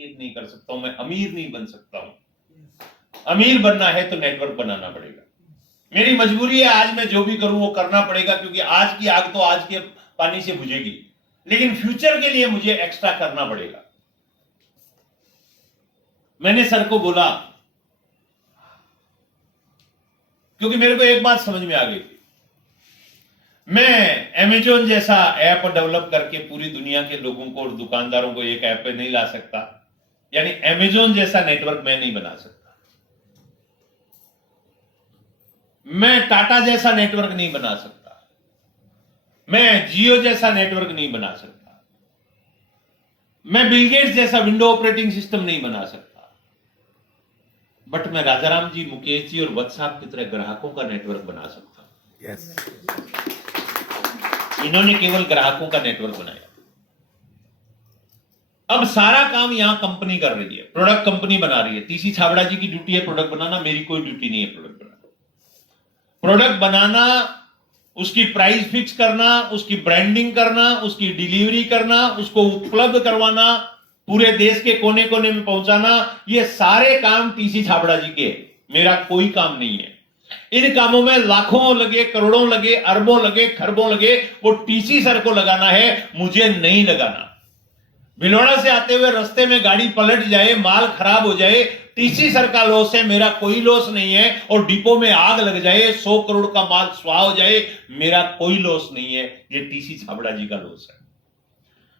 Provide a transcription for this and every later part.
Create नहीं कर सकता हूं, मैं अमीर नहीं बन सकता हूं। अमीर बनना है तो नेटवर्क बनाना पड़ेगा। मेरी मजबूरी है, आज मैं जो भी करूं वो करना पड़ेगा, क्योंकि आज की आग तो आज के पानी से बुझेगी, लेकिन फ्यूचर के लिए मुझे एक्स्ट्रा करना पड़ेगा। मैंने सर को बोला, क्योंकि मेरे को एक बात समझ में आ गई थी, मैं अमेजोन जैसा ऐप डेवलप करके पूरी दुनिया के लोगों को और दुकानदारों को एक ऐप पे नहीं ला सकता, यानी अमेजोन जैसा नेटवर्क मैं नहीं बना सकता, मैं टाटा जैसा नेटवर्क नहीं बना सकता, मैं जियो जैसा नेटवर्क नहीं बना सकता, मैं बिल गेट्स जैसा विंडो ऑपरेटिंग सिस्टम नहीं बना सकता, बट मैं राजाराम जी, मुकेश जी और वत्स साहब की तरह ग्राहकों का नेटवर्क बना सकता हूं। यस, इन्होंने केवल ग्राहकों का नेटवर्क बनाया। अब सारा काम यहां कंपनी कर रही है, प्रोडक्ट कंपनी बना रही है। टीसी छाबड़ा जी की ड्यूटी है प्रोडक्ट बनाना, मेरी कोई ड्यूटी नहीं है प्रोडक्ट बनाना। प्रोडक्ट बनाना, उसकी प्राइस फिक्स करना, उसकी ब्रांडिंग करना, उसकी डिलीवरी करना, उसको उपलब्ध करवाना, पूरे देश के कोने कोने में पहुंचाना, ये सारे काम टीसी छाबड़ा जी के, मेरा कोई काम नहीं है। इन कामों में लाखों लगे, करोड़ों लगे, अरबों लगे, खरबों लगे, वो टीसी सर को लगाना है, मुझे नहीं लगाना। भिलवाड़ा से आते हुए रास्ते में गाड़ी पलट जाए, माल खराब हो जाए, टीसी सर का लॉस है, मेरा कोई लॉस नहीं है। और डिपो में आग लग जाए, 100 करोड़ का माल स्वाह हो जाए, मेरा कोई लॉस नहीं है। ये टीसी छाबड़ा जी का लॉस है।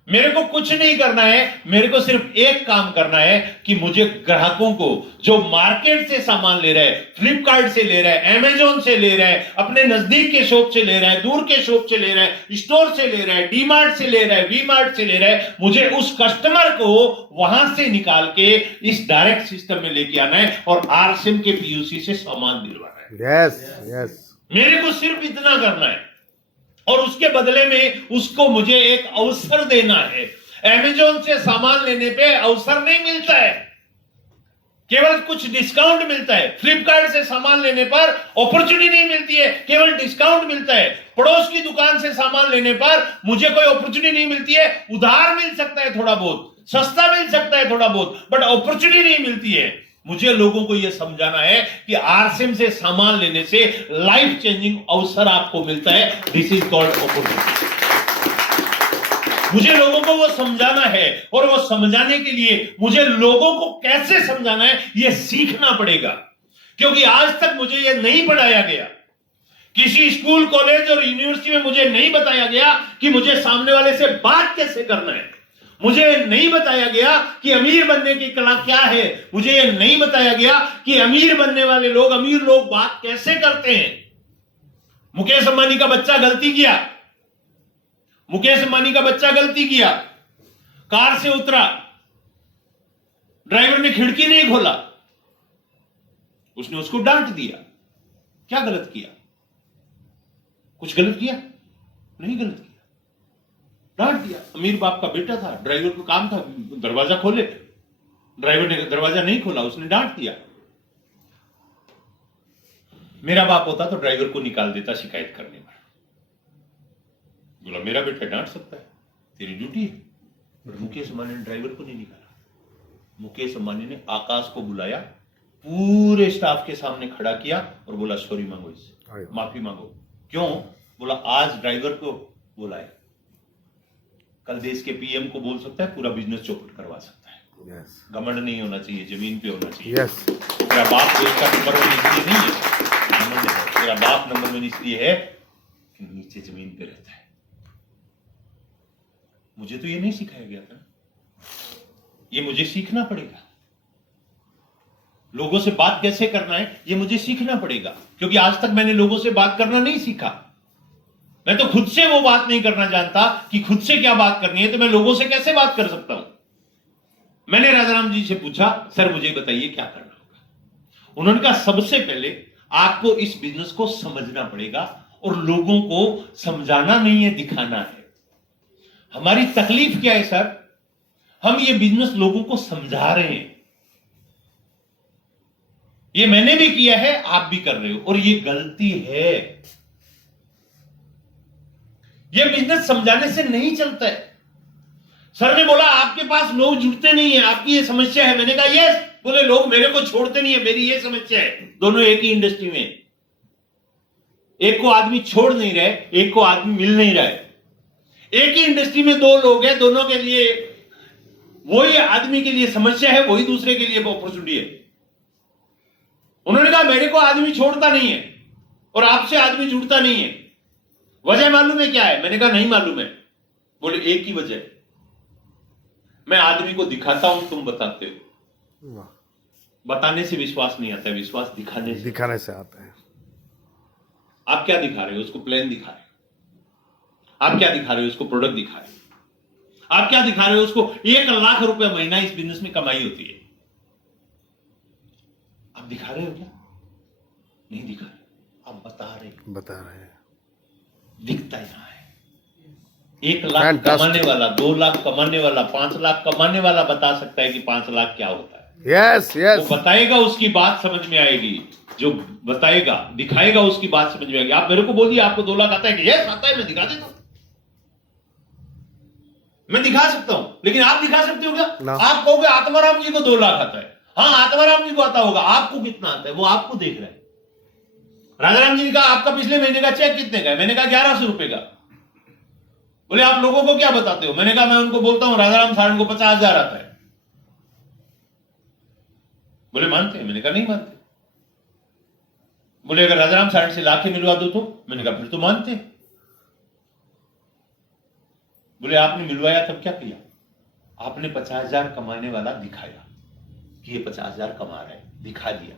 मेरे को कुछ नहीं करना है, मेरे को सिर्फ एक काम करना है कि मुझे ग्राहकों को, जो मार्केट से सामान ले रहे हैं, फ्लिपकार्ट से ले रहे हैं, अमेजोन से ले रहे हैं, अपने नजदीक के शॉप से ले रहे हैं, दूर के शॉप से ले रहे हैं, स्टोर से ले रहे हैं, डी मार्ट से ले रहे हैं, वी मार्ट से ले रहे हैं, मुझे उस कस्टमर को वहां से निकाल के इस डायरेक्ट सिस्टम में लेके आना है और आरसीएम के पीयूसी से सामान दिलवाना है। यस, यस, मेरे को सिर्फ इतना करना है, और उसके बदले में उसको मुझे एक अवसर देना है। अमेजोन से सामान लेने पे अवसर नहीं मिलता है, केवल कुछ डिस्काउंट मिलता है। फ्लिपकार्ट से सामान लेने पर अपॉर्चुनिटी नहीं मिलती है, केवल डिस्काउंट मिलता है। पड़ोस की दुकान से सामान लेने पर मुझे कोई अपॉर्चुनिटी नहीं मिलती है। उधार मिल सकता है थोड़ा बहुत, सस्ता मिल सकता है थोड़ा बहुत, बट अपॉर्चुनिटी नहीं मिलती है। मुझे लोगों को यह समझाना है कि आरसीएम से सामान लेने से लाइफ चेंजिंग अवसर आपको मिलता है। This is called opportunity. मुझे लोगों को वो समझाना है, और वो समझाने के लिए मुझे लोगों को कैसे समझाना है ये सीखना पड़ेगा, क्योंकि आज तक मुझे ये नहीं पढ़ाया गया। किसी स्कूल, कॉलेज और यूनिवर्सिटी में मुझे नहीं बताया गया कि मुझे सामने वाले से बात कैसे करना है। मुझे नहीं बताया गया कि अमीर बनने की कला क्या है। मुझे ये नहीं बताया गया कि अमीर बनने वाले लोग, अमीर लोग बात कैसे करते हैं। मुकेश अंबानी का बच्चा गलती किया, मुकेश अंबानी का बच्चा गलती किया, कार से उतरा, ड्राइवर ने खिड़की नहीं खोला, उसने उसको डांट दिया। क्या गलत किया? कुछ गलत किया? नहीं गलत किया, डांट दिया। अमीर बाप का बेटा था, ड्राइवर को काम था दरवाजा खोले, ड्राइवर ने दरवाजा नहीं खोला, उसने डांट दिया। मेरा बाप होता तो ड्राइवर को निकाल देता शिकायत करने पर। बोला मेरा बेटा डांट सकता है, तेरी ड्यूटी है। बट मुकेश अंबानी ने ड्राइवर को नहीं निकाला। मुकेश अंबानी ने आकाश को बुलाया, पूरे स्टाफ के सामने खड़ा किया और बोला सॉरी मांगो, इससे माफी मांगो। क्यों? बोला आज ड्राइवर को बुलाया, कल देश के पीएम को बोल सकता है, पूरा बिजनेस चौपट करवा सकता है। yes, घमंड नहीं होना चाहिए, जमीन पे होना चाहिए। yes, तेरा बाप देश का नंबर वन इसलिए नहीं है, घमंड है। तेरा बाप नंबर वन इसलिए है कि नीचे जमीन पे रहता है। मुझे तो ये नहीं सिखाया गया था, ये मुझे सीखना पड़ेगा। लोगों से बात कैसे करना है ये मुझे सीखना पड़ेगा, क्योंकि आज तक मैंने लोगों से बात करना नहीं सीखा। मैं तो खुद से वो बात नहीं करना जानता कि खुद से क्या बात करनी है, तो मैं लोगों से कैसे बात कर सकता हूं। मैंने राजाराम जी से पूछा, सर मुझे बताइए क्या करना होगा। उन्होंने कहा सबसे पहले आपको इस बिजनेस को समझना पड़ेगा, और लोगों को समझाना नहीं है, दिखाना है। हमारी तकलीफ क्या है सर? हम ये बिजनेस लोगों को समझा रहे हैं। ये मैंने भी किया है, आप भी कर रहे हो, और ये गलती है। ये बिजनेस समझाने से नहीं चलता है। सर ने बोला आपके पास लोग जुड़ते नहीं है, आपकी ये समस्या है। मैंने कहा यस। बोले लोग मेरे को छोड़ते नहीं है, मेरी ये समस्या है। दोनों एक ही इंडस्ट्री में, एक को आदमी छोड़ नहीं रहे, एक को आदमी मिल नहीं रहा है। एक ही इंडस्ट्री में दो लोग हैं, दोनों के लिए वही आदमी के लिए समस्या है, वही दूसरे के लिए अपॉर्चुनिटी है। उन्होंने कहा मेरे को आदमी छोड़ता नहीं है और आपसे आदमी जुड़ता नहीं है, वजह मालूम है क्या है? मैंने कहा नहीं मालूम है। बोले एक ही वजह, मैं आदमी को दिखाता हूं, तुम बताते हो। बताने से विश्वास नहीं आता है, विश्वास दिखाने से आता है। आप क्या दिखा रहे हो? उसको प्लान दिखा रहे हो। आप क्या दिखा रहे हो? उसको प्रोडक्ट दिखा रहे हो। आप क्या दिखा रहे हो? उसको 1 लाख रुपए महीना इस बिजनेस में कमाई होती है। आप दिखा रहे हो क्या? नहीं दिखा रहे, आप बता रहे हैं। दिखता यहां है। 1 लाख कमाने वाला, 2 लाख कमाने वाला, 5 लाख कमाने वाला बता सकता है कि 5 लाख क्या होता है। यस यस, वो बताएगा, उसकी बात समझ में आएगी। जो बताएगा, दिखाएगा, उसकी बात समझ में आएगी। आप मेरे को बोलिए आपको 2 लाख आता है कि यस आता है, मैं दिखा देता हूं। मैं दिखा सकता हूं, लेकिन आप दिखा सकते हो क्या? आप कहोगे आत्माराम जी को 2 लाख आता है। हाँ, आत्माराम जी को आता होगा, आपको कितना आता है वो आपको देख रहा है। राजाराम जी ने कहा आपका पिछले महीने का चेक कितने का है? मैंने कहा 1100 रुपए का। बोले आप लोगों को क्या बताते हो? मैंने कहा मैं उनको बोलता हूं राजाराम सारण को 50,000 आता है। बोले मानते हैं? मैंने कहा नहीं मानते। बोले अगर राजाराम सारण से लाखे मिलवा दो तो? मैंने कहा फिर तो मानते। बोले आपने मिलवाया तब क्या किया? आपने 50,000 कमाने वाला दिखाया कि ये 50,000 कमा रहा है, दिखा दिया।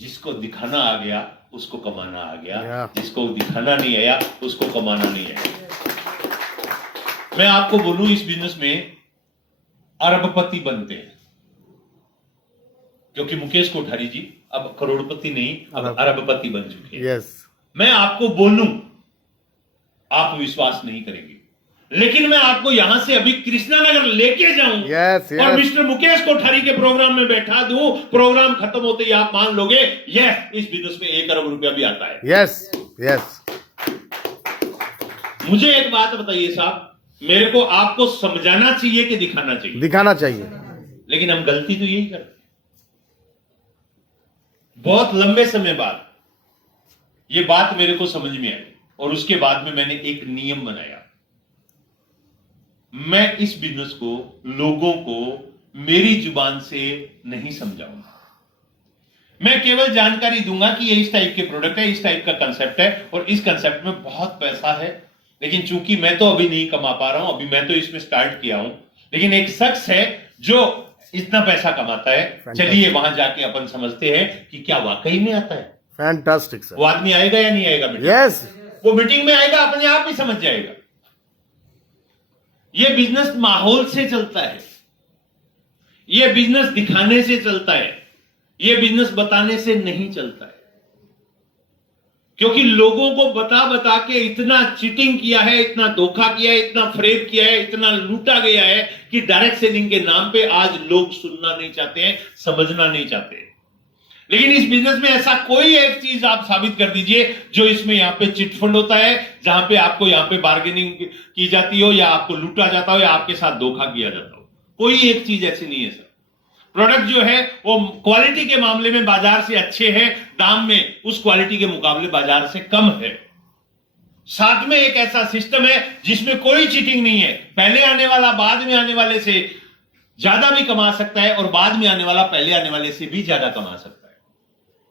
जिसको दिखाना आ गया उसको कमाना आ गया, जिसको दिखाना नहीं आया उसको कमाना नहीं आया। मैं आपको बोलूं इस बिजनेस में अरबपति बनते हैं, क्योंकि मुकेश कोठारी जी अब करोड़पति नहीं, अब अरबपति बन चुके हैं। यस, मैं आपको बोलूं, आप विश्वास नहीं करेंगे, लेकिन मैं आपको यहां से अभी कृष्णानगर लेके जाऊं और मिस्टर मुकेश कोठारी के प्रोग्राम में बैठा दूं। प्रोग्राम खत्म होते ही आप मान लोगे यस, इस बिजनेस में 1 अरब रुपया भी आता है। Yes yes. मुझे एक बात बताइए साहब, मेरे को आपको समझाना चाहिए कि दिखाना चाहिए? दिखाना चाहिए। लेकिन हम गलती तो यही करते। बहुत लंबे समय बाद यह बात मेरे को समझ में आई और उसके बाद में मैंने एक नियम बनाया। मैं इस बिजनेस को, लोगों को मेरी जुबान से नहीं समझाऊंगा। मैं केवल जानकारी दूंगा कि ये इस टाइप के प्रोडक्ट है, इस टाइप का कंसेप्ट है और इस कंसेप्ट में बहुत पैसा है। लेकिन चूंकि मैं तो अभी नहीं कमा पा रहा हूं, अभी मैं तो इसमें स्टार्ट किया हूं, लेकिन एक शख्स है जो इतना पैसा कमाता है। चलिए वहां जाके अपन समझते हैं कि क्या वाकई में आता है। Fantastic sir. वो आदमी आएगा या नहीं आएगा मीटिंग? यस, वो मीटिंग में आएगा, अपने आप ही समझ जाएगा। ये बिजनेस माहौल से चलता है, ये बिजनेस दिखाने से चलता है, ये बिजनेस बताने से नहीं चलता है। क्योंकि लोगों को बता बता के इतना चीटिंग किया है, इतना धोखा किया है, इतना फ्रेब किया है, इतना लूटा गया है कि डायरेक्ट सेलिंग के नाम पे आज लोग सुनना नहीं चाहते हैं, समझना नहीं चाहते हैं। लेकिन इस बिजनेस में ऐसा कोई एक चीज आप साबित कर दीजिए जो इसमें यहां पे चिटफंड होता है, जहां पे आपको यहां पे बार्गेनिंग की जाती हो या आपको लूटा जाता हो या आपके साथ धोखा किया जाता हो। कोई एक चीज ऐसी नहीं है सर। प्रोडक्ट जो है वो क्वालिटी के मामले में बाजार से अच्छे हैं, दाम में उस क्वालिटी के मुकाबले बाजार से कम है। साथ में एक ऐसा सिस्टम है जिसमें कोई चीटिंग नहीं है। पहले आने वाला बाद में आने वाले से ज्यादा भी कमा सकता है और बाद में आने वाला पहले आने वाले से भी ज्यादा कमा सकता है।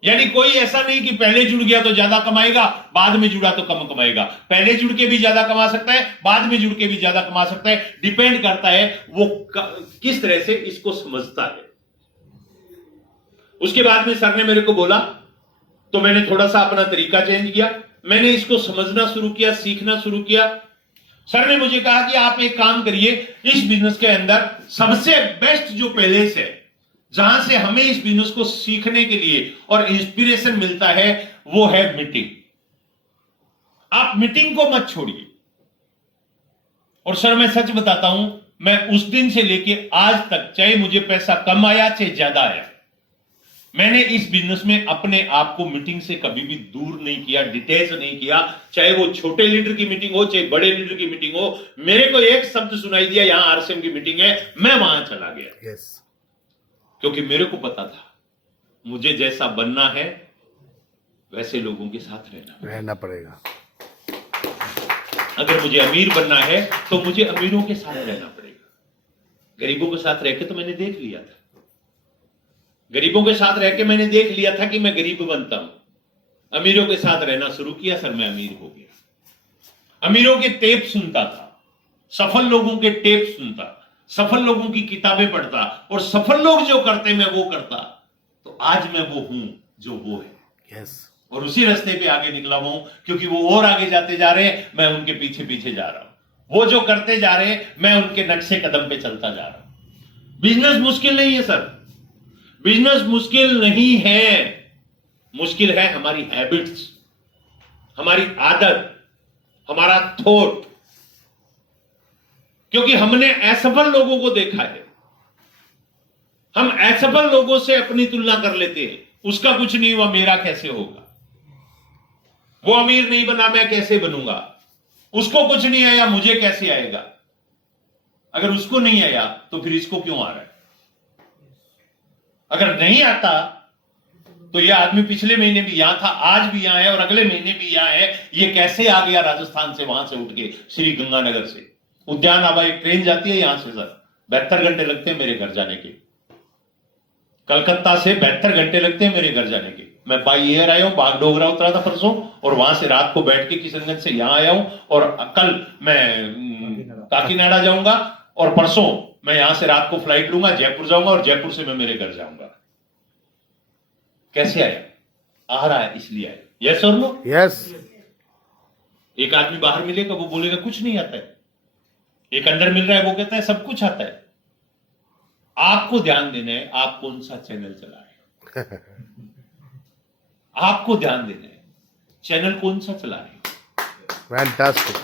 यानी कोई ऐसा नहीं कि पहले जुड़ गया तो ज्यादा कमाएगा, बाद में जुड़ा तो कम कमाएगा। पहले जुड़ के भी ज्यादा कमा सकता है, बाद में जुड़ के भी ज्यादा कमा सकता है। डिपेंड करता है वो किस तरह से इसको समझता है। उसके बाद में सर ने मेरे को बोला तो मैंने थोड़ा सा अपना तरीका चेंज किया। मैंने इसको समझना शुरू किया, सीखना शुरू किया। सर ने मुझे कहा कि आप एक काम करिए, इस बिजनेस के अंदर सबसे बेस्ट जो पहले से, जहां से हमें इस बिजनेस को सीखने के लिए और इंस्पिरेशन मिलता है, वो है मीटिंग। आप मीटिंग को मत छोड़िए। और सर मैं सच बताता हूं, मैं उस दिन से लेके आज तक, चाहे मुझे पैसा कम आया चाहे ज्यादा आया, मैंने इस बिजनेस में अपने आप को मीटिंग से कभी भी दूर नहीं किया, डिटेच नहीं किया। चाहे वो छोटे लीडर की मीटिंग हो, चाहे बड़े लीडर की मीटिंग हो, मेरे को एक शब्द सुनाई दिया, यहां आरसीएम की मीटिंग है, मैं वहां चला गया। Yes. क्योंकि मेरे को पता था मुझे जैसा बनना है वैसे लोगों के साथ रहना पड़ेगा. अगर मुझे अमीर बनना है तो मुझे अमीरों के साथ रहना पड़ेगा। गरीबों के साथ रह के तो मैंने देख लिया था, गरीबों के साथ रह के मैंने देख लिया था कि मैं गरीब बनता हूं। अमीरों के साथ रहना शुरू किया, सर मैं अमीर हो गया। अमीरों के टेप सुनता था, सफल लोगों के टेप सुनता, सफल लोगों की किताबें पढ़ता, और सफल लोग जो करते मैं वो करता। तो आज मैं वो हूं जो वो है। Yes. और उसी रास्ते पे आगे निकला हुआ हूं, क्योंकि वो और आगे जाते जा रहे हैं, मैं उनके पीछे पीछे जा रहा हूं। वो जो करते जा रहे हैं, मैं उनके नक्शे कदम पे चलता जा रहा हूं। बिजनेस मुश्किल नहीं है सर, बिजनेस मुश्किल नहीं है। मुश्किल है हमारी हैबिट्स, हमारी आदत, हमारा थॉट। क्योंकि हमने असफल लोगों को देखा है, हम असफल लोगों से अपनी तुलना कर लेते हैं। उसका कुछ नहीं हुआ, मेरा कैसे होगा? वो अमीर नहीं बना, मैं कैसे बनूंगा? उसको कुछ नहीं आया, मुझे कैसे आएगा? अगर उसको नहीं आया तो फिर इसको क्यों आ रहा है? अगर नहीं आता तो यह आदमी पिछले महीने भी यहां था, आज भी यहां है और अगले महीने भी यहां है। ये कैसे आ गया राजस्थान से, वहां से उठ के श्री गंगानगर से? उद्यान आबा एक ट्रेन जाती है यहां से सर, 72 घंटे लगते हैं मेरे घर जाने के। कलकत्ता से 72 घंटे लगते हैं मेरे घर जाने के। मैं बाई एयर आया हूं, बागडोगरा उतरा था परसों, और वहां से रात को बैठ के किशनगंज से यहां आया हूं, और कल मैं काकीनाडा जाऊंगा, और परसों मैं यहां से रात को फ्लाइट लूंगा, जयपुर जाऊंगा, और जयपुर से मैं मेरे घर जाऊंगा। कैसे आया? आ रहा है इसलिए आया। यस और नो? Yes. एक आदमी बाहर मिलेगा, वो बोलेगा कुछ नहीं आता है। एक अंदर मिल रहा है, वो कहता है सब कुछ आता है। आपको ध्यान देना है आप कौन सा चैनल चला रहे हैं। आपको ध्यान देना है चैनल कौन सा चला रहे हैं। Fantastic.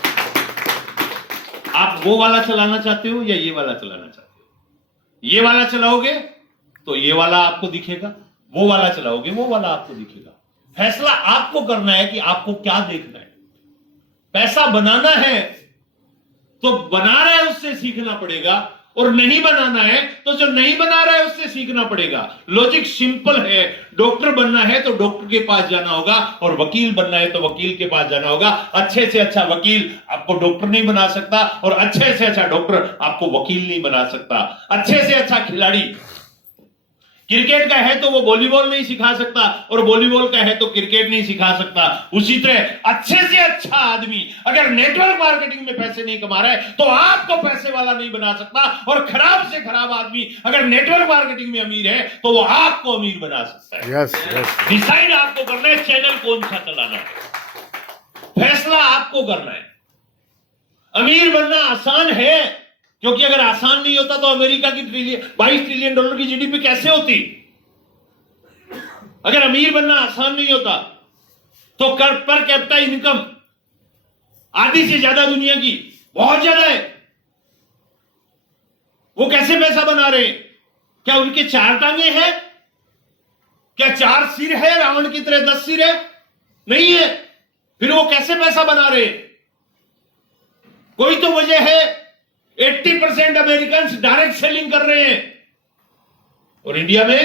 आप वो वाला चलाना चाहते हो या ये वाला चलाना चाहते हो? ये वाला चलाओगे तो ये वाला आपको दिखेगा, वो वाला चलाओगे वो वाला आपको दिखेगा। फैसला आपको करना है कि आपको क्या देखना है। पैसा बनाना है तो बना रहा है उससे सीखना पड़ेगा, और नहीं बनाना है तो जो नहीं बना रहा है उससे सीखना पड़ेगा। लॉजिक सिंपल है। डॉक्टर बनना है तो डॉक्टर के पास जाना होगा, और वकील बनना है तो वकील के पास जाना होगा। अच्छे से अच्छा वकील आपको डॉक्टर नहीं बना सकता, और अच्छे से अच्छा डॉक्टर आपको वकील नहीं बना सकता। अच्छे से अच्छा खिलाड़ी क्रिकेट का है तो वो वॉलीबॉल नहीं सिखा सकता, और वॉलीबॉल का है तो क्रिकेट नहीं सिखा सकता। उसी तरह अच्छे से अच्छा आदमी अगर नेटवर्क मार्केटिंग में पैसे नहीं कमा रहा है तो आपको पैसे वाला नहीं बना सकता, और खराब से खराब आदमी अगर नेटवर्क मार्केटिंग में अमीर है तो वो आपको अमीर बना सकता है। Yes. Yes. डिसाइड आपको करना है चैनल कौन सा चलाना है, फैसला आपको करना है। अमीर बनना आसान है, क्योंकि अगर आसान नहीं होता तो अमेरिका की 22 ट्रिलियन डॉलर की जीडीपी कैसे होती? अगर अमीर बनना आसान नहीं होता तो पर कैपिटा इनकम आधी से ज्यादा दुनिया की, बहुत ज्यादा है। वो कैसे पैसा बना रहे हैं? क्या उनके 4 टांगे हैं? क्या 4 सिर है? रावण की तरह 10 सिर है? नहीं है। फिर वो कैसे पैसा बना रहे हैं? कोई तो वजह है। 80% अमेरिकन डायरेक्ट सेलिंग कर रहे हैं, और इंडिया में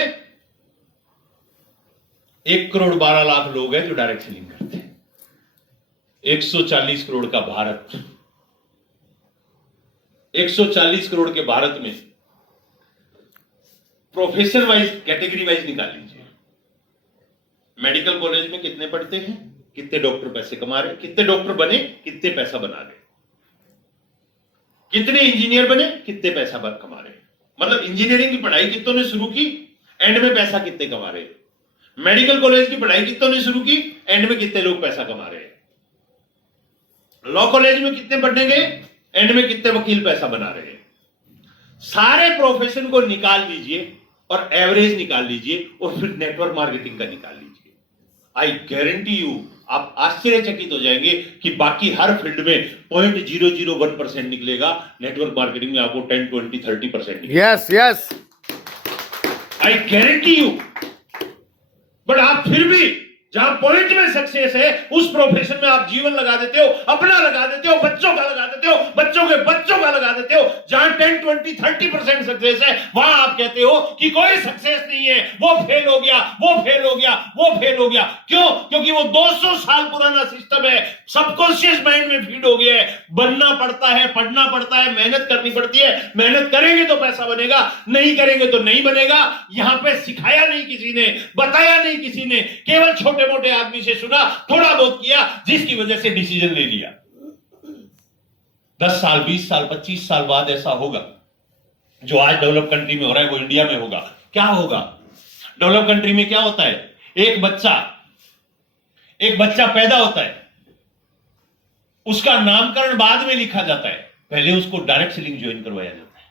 1 करोड़ 12 लाख लोग हैं जो डायरेक्ट सेलिंग करते हैं। 140 करोड़ का भारत, 140 करोड़ के भारत में प्रोफेशन वाइज कैटेगरी वाइज निकाल लीजिए। मेडिकल कॉलेज में कितने पढ़ते हैं, कितने डॉक्टर पैसे कमा रहे, कितने डॉक्टर बने, कितने पैसा बना रहे, कितने इंजीनियर बने, कितने पैसा कमा रहे। मतलब इंजीनियरिंग की पढ़ाई कितनों ने शुरू की, एंड में पैसा कितने कमा रहे। मेडिकल कॉलेज की पढ़ाई कितनों ने शुरू की, एंड में कितने लोग पैसा कमा रहे। लॉ कॉलेज में कितने पढ़ने गए, एंड में कितने वकील पैसा बना रहे। सारे प्रोफेशन को निकाल लीजिए और एवरेज निकाल लीजिए, और फिर नेटवर्क मार्केटिंग का निकाल लीजिए। आई गारंटी यू आप आश्चर्यचकित हो जाएंगे कि बाकी हर फील्ड में 0.001% निकलेगा, नेटवर्क मार्केटिंग में आपको 10, 20, 30% निकलेगा। Yes. Yes. I guarantee you. But आप फिर भी जहां पॉइंट में सक्सेस है उस प्रोफेशन में आप जीवन लगा देते हो, अपना लगा देते हो, बच्चों का लगा देते हो, बच्चों के बच्चों का लगा देते हो। जहां 10, 20, 30% सक्सेस है वहां आप कहते हो कि कोई सक्सेस नहीं है, वो फेल हो गया, वो फेल हो गया, वो फेल हो गया। क्यों? क्योंकि वो 200 साल पुराना सिस्टम है, सबकॉन्शियस माइंड में फीड हो गया है। बनना पड़ता है, पढ़ना पड़ता है, मेहनत करनी पड़ती है। मेहनत करेंगे तो पैसा बनेगा, नहीं करेंगे तो नहीं बनेगा। यहां पे सिखाया नहीं किसी ने, बताया नहीं किसी ने, केवल छोटे मोटे आदमी से सुना, थोड़ा बहुत किया, जिसकी वजह से डिसीजन ले लिया। 10 साल, 20 साल, 25 साल बाद ऐसा होगा। जो आज डेवलप कंट्री में हो रहा है वो इंडिया में होगा। क्या होगा? डेवलप कंट्री में क्या होता है? एक बच्चा पैदा होता है, उसका नामकरण बाद में लिखा जाता है, पहले उसको डायरेक्ट सेलिंग ज्वाइन करवाया जाता है।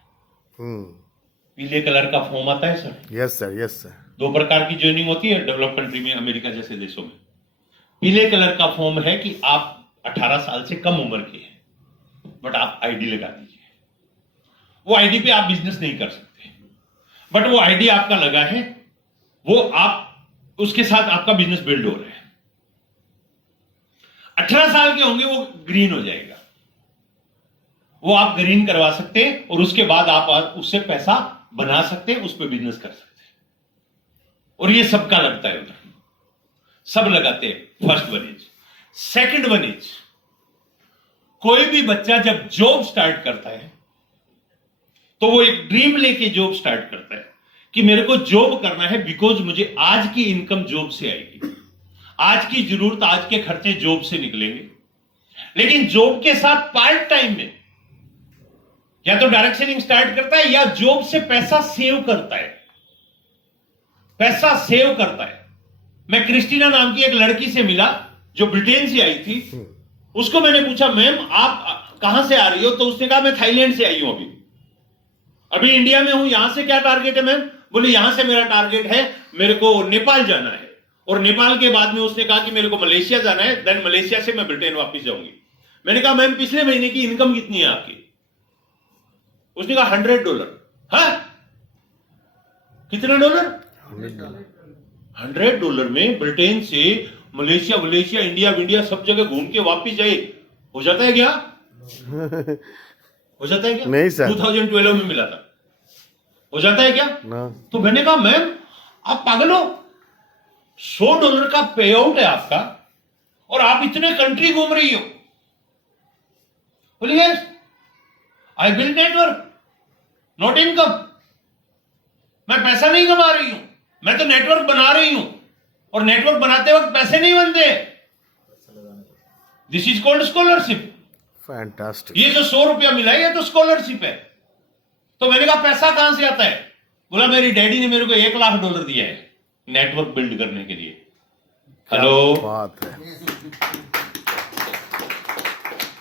पीले कलर का फॉर्म आता है sir. Yes sir, yes sir. 2 प्रकार की ज्वाइनिंग होती है डेवलप कंट्री में, अमेरिका जैसे देशों में। पीले कलर का फॉर्म है कि आप 18 साल से कम उम्र के हैं, बट आप आईडी लगा दीजिए। वो आईडी पे आप बिजनेस नहीं कर सकते, बट वो आईडी आपका लगा है, वो आप उसके साथ आपका बिजनेस बिल्ड हो रहा है। 18 साल के होंगे वो ग्रीन हो जाएगा, वो आप ग्रीन करवा सकते हैं और उसके बाद आप उससे पैसा बना सकते हैं, उस पर बिजनेस कर सकते हैं। और ये सबका लगता है उधर, सब लगाते हैं। First one is. Second one is, कोई भी बच्चा जब जॉब स्टार्ट करता है तो वो एक ड्रीम लेके जॉब स्टार्ट करता है कि मेरे को जॉब करना है बिकॉज मुझे आज की इनकम जॉब से आएगी, आज की जरूरत, आज के खर्चे जॉब से निकलेंगे। लेकिन जॉब के साथ पार्ट टाइम में या तो डायरेक्ट सेलिंग स्टार्ट करता है या जॉब से पैसा सेव करता है, पैसा सेव करता है। मैं क्रिस्टीना नाम की एक लड़की से मिला जो ब्रिटेन से आई थी। उसको मैंने पूछा, मैम आप कहां से आ रही हो? तो उसने कहा मैं थाईलैंड से आई हूं, अभी इंडिया में हूं। यहां से क्या टारगेट है मैम? बोले यहां से मेरा टारगेट है, मेरे को नेपाल जाना है, और नेपाल के बाद में उसने कहा कि मेरे को मलेशिया जाना है, देन मलेशिया से मैं ब्रिटेन वापस जाऊंगी। मैंने कहा मैम पिछले महीने की इनकम कितनी है आपकी? उसने कहा $100। हाँ, कितना डॉलर? $100 में ब्रिटेन से मलेशिया, मलेशिया, इंडिया सब जगह घूम के वापस जाए, हो जाता है क्या? हो जाता है क्या? नहीं सर। 2012 में मिला था, हो जाता है क्या? ना। तो मैंने कहा मैम आप पागल हो, $100 का पे आउट है आपका और आप इतने कंट्री घूम रही हो। बोलिए I build network, not income. मैं पैसा नहीं कमा रही हूं, मैं तो नेटवर्क बना रही हूं, और नेटवर्क बनाते वक्त पैसे नहीं बनते। This is called scholarship. Fantastic. ये जो ₹100 मिला है ये तो स्कॉलरशिप है। तो मैंने कहा पैसा कहां से आता है? बोला मेरी डैडी ने मेरे को $1 लाख दिया है नेटवर्क बिल्ड करने के लिए। हेलो, बात है।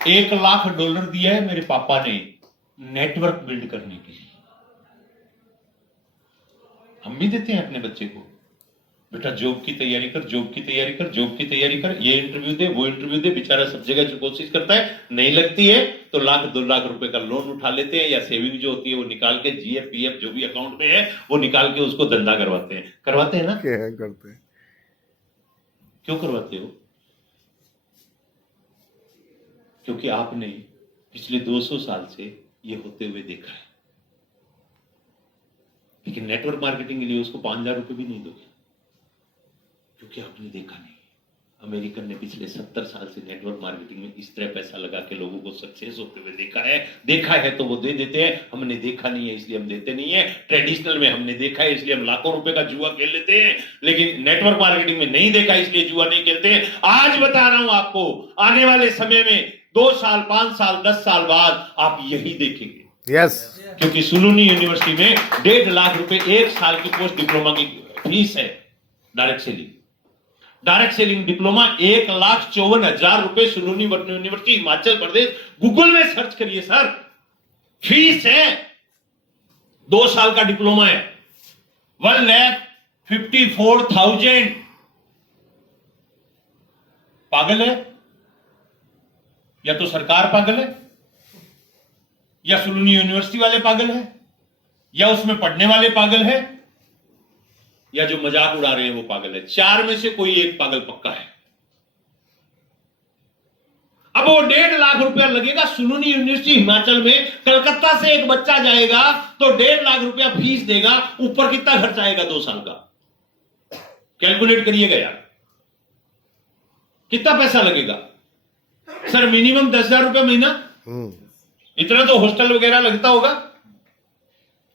$1 लाख दिया है मेरे पापा ने नेटवर्क बिल्ड करने के लिए। हम भी देते हैं अपने बच्चे को, बेटा जॉब की तैयारी कर, जॉब की तैयारी कर, जॉब की तैयारी कर, ये इंटरव्यू दे, वो इंटरव्यू दे। बेचारा सब जगह जो कोशिश करता है, नहीं लगती है तो $1-2 लाख रुपए का लोन उठा लेते हैं, या सेविंग जो होती है वो निकाल के, जीएफ पीएफ जो भी अकाउंट में है वो निकाल के उसको धंधा करवाते हैं। करवाते हैं ना? क्या करते हैं? क्यों करवाते हो? क्योंकि आपने पिछले 200 साल से ये होते हुए देखा है। लेकिन नेटवर्क मार्केटिंग के लिए उसको $5000 भी नहीं दोगे, क्योंकि आपने देखा नहीं। अमेरिकन ने पिछले 70 साल से नेटवर्क मार्केटिंग में इस तरह पैसा लगा के लोगों को सक्सेस होते हुए देखा है। देखा है तो वो दे देते हैं, हमने देखा नहीं है इसलिए हम देते नहीं है। ट्रेडिशनल में हमने देखा है इसलिए हम लाखों रुपए का जुआ खेल लेते हैं, लेकिन नेटवर्क मार्केटिंग में नहीं देखा इसलिए जुआ नहीं खेलते हैं। आज बता रहा हूं आपको, आने वाले समय में 2 साल, 5 साल, 10 साल बाद आप यही देखेंगे। यस। क्योंकि सुलूनी यूनिवर्सिटी में $1.5 लाख एक साल की पोस्ट डिप्लोमा की फीस है। Direct selling diploma $1,54,000 Shoolini university, Himachal Pradesh. Google में सर्च करिए सर, फीस है। 2 साल का डिप्लोमा है, 1,54,000। पागल है? या तो सरकार पागल है, या सुलूनी यूनिवर्सिटी वाले पागल है, या उसमें पढ़ने वाले पागल है। या जो मजाक उड़ा रहे हैं वो पागल है। 4 में से कोई एक पागल पक्का है। अब वो 1.5 लाख रुपया लगेगा सुलूनी यूनिवर्सिटी हिमाचल में। कलकत्ता से एक बच्चा जाएगा तो 1.5 लाख रुपया फीस देगा, ऊपर कितना खर्च आएगा 2 साल का? कैलकुलेट करिएगा यार, कितना पैसा लगेगा सर? मिनिमम 10,000 रुपया महीना, इतना तो हॉस्टल वगैरह लगता होगा।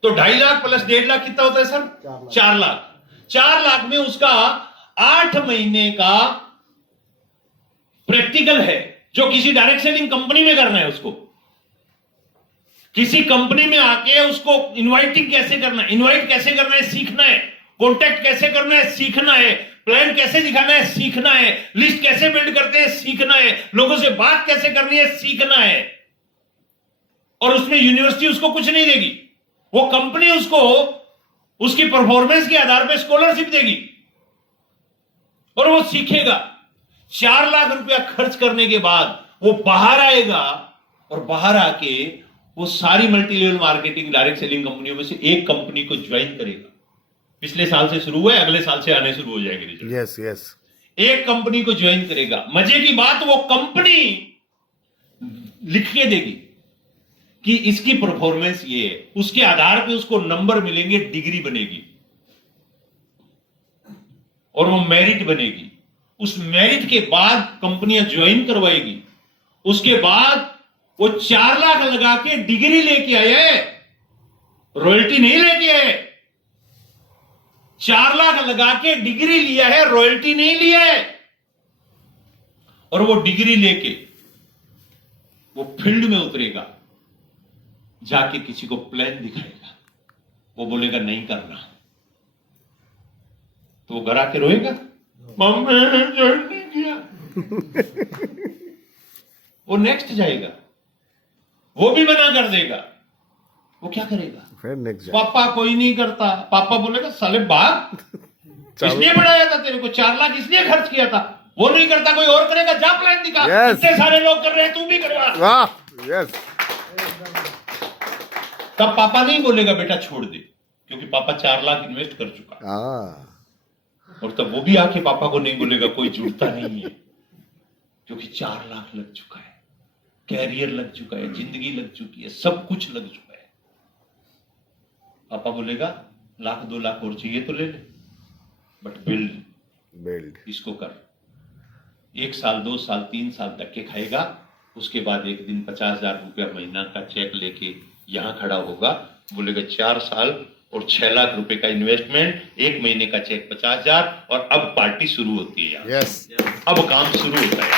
तो 2.5 लाख प्लस 1.5 लाख कितना होता है सर? 4 लाख। 4 लाख में उसका 8 महीने का प्रैक्टिकल है, जो किसी डायरेक्ट सेलिंग कंपनी में करना है उसको। किसी कंपनी में आके उसको इनवाइटिंग कैसे करना है, इनवाइट कैसे करना है सीखना है, कॉन्टेक्ट कैसे करना है सीखना है, प्लान कैसे दिखाना है सीखना है, लिस्ट कैसे बिल्ड करते हैं सीखना है, लोगों से बात कैसे करनी है सीखना है। और उसमें यूनिवर्सिटी उसको कुछ नहीं देगी, वो कंपनी उसको उसकी परफॉर्मेंस के आधार पर स्कॉलरशिप देगी और वो सीखेगा। 4 लाख रुपया खर्च करने के बाद वो बाहर आएगा और बाहर आके वो सारी multi level marketing direct selling कंपनियों में से एक कंपनी को ज्वाइन करेगा। पिछले साल से शुरू हुआ है, अगले साल से आने शुरू हो जाएंगे रिजल्ट। Yes yes. एक कंपनी को ज्वाइन करेगा। मजे की बात, वो कंपनी लिख के देगी कि इसकी परफॉर्मेंस ये है, उसके आधार पे उसको नंबर मिलेंगे, डिग्री बनेगी और वो मेरिट बनेगी। उस मेरिट के बाद कंपनियां ज्वाइन करवाएगी। उसके बाद वो 4 लाख लगा के डिग्री लेके आए, रॉयल्टी नहीं लेके आए। 4 लाख लगा के डिग्री लिया है, रॉयल्टी नहीं लिया है। और वो डिग्री लेके वो फील्ड में उतरेगा, जाके किसी को प्लान दिखाएगा, वो बोलेगा नहीं करना, तो वो घर आके रोएगा, मम्मी ने ज्वाइन नहीं किया। वो नेक्स्ट जाएगा, वो भी मना कर देगा। वो क्या करेगा? फिर नेक्स्ट पापा कोई नहीं करता। पापा बोलेगा साले बाप, इसलिए बढ़ाया था तेरे को, 4 लाख इसलिए खर्च किया था, वो नहीं करता कोई और करेगा, जा प्लान दिखा। Yes. इतने सारे लोग कर रहे हैं, तू भी करवा। वाह यस। तब पापा नहीं बोलेगा बेटा छोड़ दे, क्योंकि पापा 4 लाख इन्वेस्ट कर चुका। हाँ और तब वो भी आके पापा को नहीं बोलेगा कोई जुड़ता नहीं है, क्योंकि 4 लाख लग चुका है, कैरियर लग चुका है, जिंदगी लग चुकी है, सब कुछ लग चुका है। पापा बोलेगा 1 लाख 2 लाख और चाहिए तो ले ले, बट बिल्ड इसको कर। 1 साल 2 साल 3 साल धक्के खाएगा, उसके बाद एक दिन 50,000 रुपया महीना का चेक लेके यहां खड़ा होगा, बोलेगा 4 साल और 6 लाख रुपए का इन्वेस्टमेंट, 1 महीने का चेक 50,000, और अब पार्टी शुरू होती है यार। यस। अब काम शुरू होता है।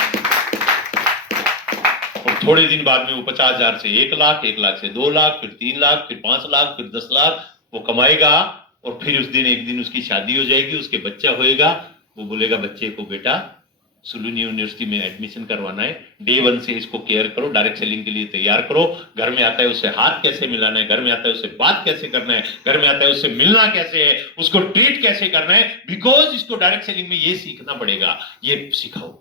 और थोड़े दिन बाद में वो 50,000 से 1 लाख, 1 लाख से 2 लाख, फिर 3 लाख, फिर 5 लाख, फिर 10 लाख वो कमाएगा। और फिर उस दिन एक दिन उसकी शादी हो जाएगी, उसके बच्चा होएगा। वो बोलेगा बच्चे को बेटा सुलूनी यूनिवर्सिटी में एडमिशन करवाना है, डे 1 से इसको केयर करो, डायरेक्ट सेलिंग के लिए तैयार करो। घर में आता है उससे हाथ कैसे मिलाना है, घर में आता है उससे बात कैसे करना है, घर में आता है उससे मिलना कैसे है, उसको ट्रीट कैसे करना है, बिकॉज इसको डायरेक्ट सेलिंग में ये सीखना पड़ेगा, ये सिखाओ।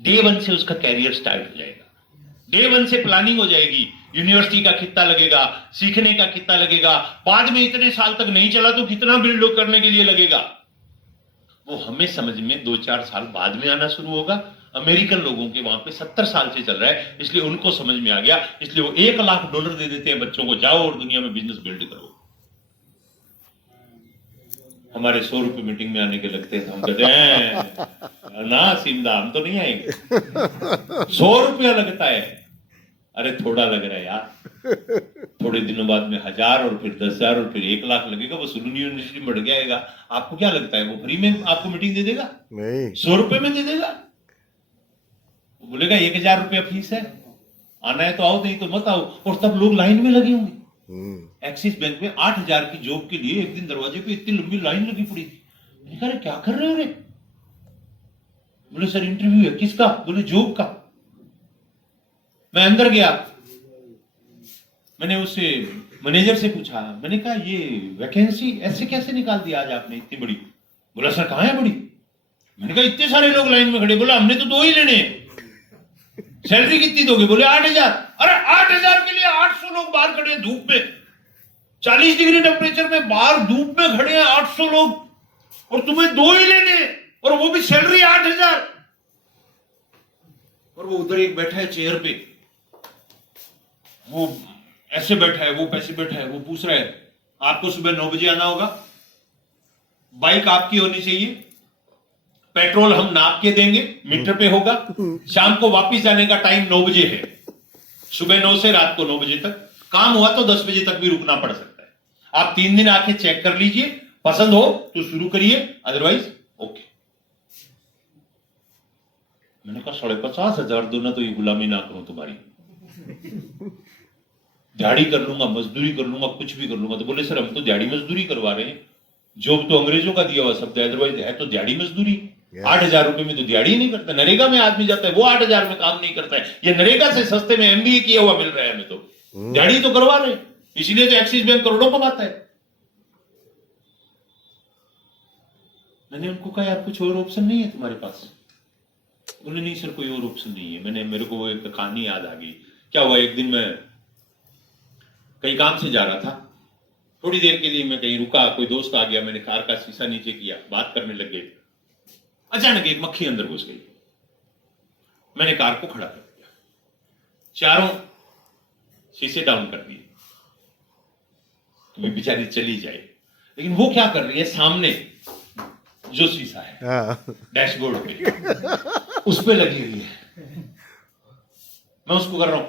डे 1 से उसका कैरियर स्टार्ट हो जाएगा। डे 1 से प्लानिंग हो जाएगी, यूनिवर्सिटी का कितना लगेगा, सीखने का कितना लगेगा, बाद में इतने साल तक नहीं चला तो कितना बिल्ड करने के लिए लगेगा, वो हमें समझ में 2-4 साल बाद में आना शुरू होगा। अमेरिकन लोगों के वहां पे 70 साल से चल रहा है, इसलिए उनको समझ में आ गया, इसलिए वो $1 लाख दे देते हैं बच्चों को, जाओ और दुनिया में बिजनेस बिल्ड करो। हमारे 100 रुपए मीटिंग में आने के लगते हैं, तो हम कहते हैं ना सिमदा हम तो नहीं आएंगे। 100 रुपया लगता है, अरे थोड़ा लग रहा है यार, थोड़े दिनों बाद में 1000 और फिर 10,000 और फिर 1 लाख लगेगा, वो सुलूनी यूनिवर्सिटी बढ़ जाएगा। आपको क्या लगता है वो फ्री में आपको मीटिंग दे देगा? नहीं, 100 रुपए में दे देगा। वो बोलेगा 1000 रुपया फीस है, आना है तो आओ, नहीं तो मत आओ। और तब लोग लाइन में लगे होंगे। एक्सिस बैंक में 8,000 की जॉब के लिए एक दिन दरवाजे पे इतनी लंबी लाइन लगी पड़ी। मैंने कहा क्या कर रहे हो रे? बोले सर इंटरव्यू है। किसका? बोले जॉब का। मैं अंदर गया, मैंने उससे मैनेजर से पूछा, मैंने कहा ये वैकेंसी ऐसे कैसे निकाल दी आज आपने इतनी बड़ी? बोला सर कहां है बड़ी? मैंने कहा इतने सारे लोग लाइन में खड़े। बोला हमने तो 2 ही लेने हैं। सैलरी कितनी दोगे? बोले 8,000। अरे 8,000 के लिए 800 लोग बाहर खड़े हैं धूप में, 40 डिग्री टेम्परेचर में बाहर धूप में खड़े हैं 800 लोग। और तुम्हें 2 ही लेने, और वो भी सैलरी 8,000। और वो उधर एक बैठा है चेयर पे, वो ऐसे बैठा है, वो पैसे बैठा है, वो पूछ रहा है आपको सुबह 9 बजे आना होगा, बाइक आपकी होनी चाहिए, पेट्रोल हम नाप के देंगे, मीटर पे होगा, शाम को वापस जाने का टाइम 9 बजे है, सुबह 9 से रात को 9 बजे तक, काम हुआ तो 10 बजे तक भी रुकना पड़ सकता है, आप 3 दिन आके चेक कर लीजिए, पसंद हो तो शुरू करिए, अदरवाइज ओके। मैंने कहा 50,500 दो ना, तो ये गुलामी ना करूं तुम्हारी, दिहाड़ी कर लूंगा, मजदूरी कर लूंगा, कुछ भी कर लूंगा। तो बोले सर हम तो दिहाड़ी मजदूरी करवा रहे हैं, जॉब तो अंग्रेजों का दिया हुआ शब्द है, अदरवाइज है तो दिहाड़ी मजदूरी। 8,000 रुपए में तो दिहाड़ी नहीं करता, नरेगा में आदमी जाता है वो 8,000 में काम नहीं करता है, ये नरेगा से सस्ते में MBA किया हुआ मिल रहा है हमें, तो दिहाड़ी तो करवा रहे हैं, इसलिए तो एक्सिस बैंक करोड़ों कमाता है। मैंने उनको कहा यार कुछ और ऑप्शन नहीं है तुम्हारे पास? बोले नहीं सर कोई और ऑप्शन नहीं है। मेरे को एक कहानी याद आ गई। क्या हुआ, एक दिन मैं कहीं काम से जा रहा था, थोड़ी देर के लिए मैं कहीं रुका, कोई दोस्त आ गया, मैंने कार का शीशा नीचे किया, बात करने लग गए, अचानक एक मक्खी अंदर घुस गई। मैंने कार को खड़ा कर दिया, चारों शीशे डाउन कर दिए, तो बेचारी चली जाए। लेकिन वो क्या कर रही है, सामने जो शीशा है डैशबोर्ड पे, उस पे लगी हुई है। मैं उसको कर रहा हूं,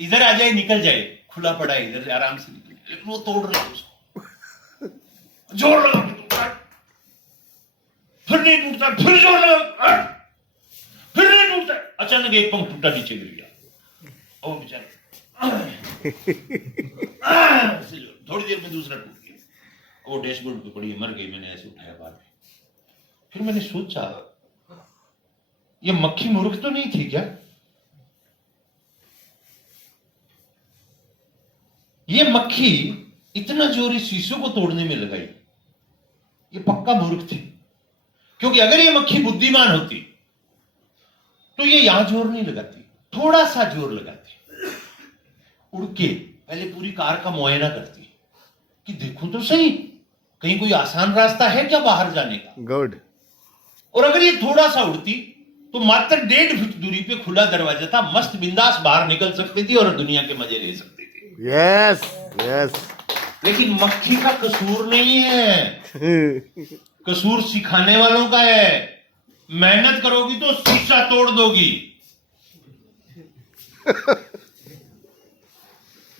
इधर आ जाए निकल जाए, खुला पड़ा है इधर से आराम से निकल जाए, लेकिन वो तोड़ रहा है उसको, जोर लगा के तोड़, फिर नहीं टूटता, फिर जोर लगा, फिर नहीं टूटता। अचानक एक पंख टूटा, नीचे गिर गया, और बेचारा थोड़ी देर में दूसरा टूट गया, वो डैशबोर्ड पे पड़ी, मर गई। मैंने ऐसे उठाया बाद में, फिर मैंने सोचा ये मक्खी मूर्ख तो नहीं थी क्या? ये मक्खी इतना जोर इस शीशों को तोड़ने में लगाई, ये पक्का मूर्ख थी, क्योंकि अगर ये मक्खी बुद्धिमान होती तो ये यहां जोर नहीं लगाती, थोड़ा सा जोर लगाती, उड़ के पहले पूरी कार का मुआयना करती कि देखूं तो सही कहीं कोई आसान रास्ता है क्या बाहर जाने का। गुड। और अगर ये थोड़ा सा उड़ती तो मात्र 1.5 फीट दूरी पे खुला दरवाजा था, मस्त बिंदास बाहर निकल सकती थी और दुनिया के मजे ले सकती थी। Yes yes. लेकिन मक्खी का कसूर नहीं है, कसूर सिखाने वालों का है। मेहनत करोगी तो शीशा तोड़ दोगी।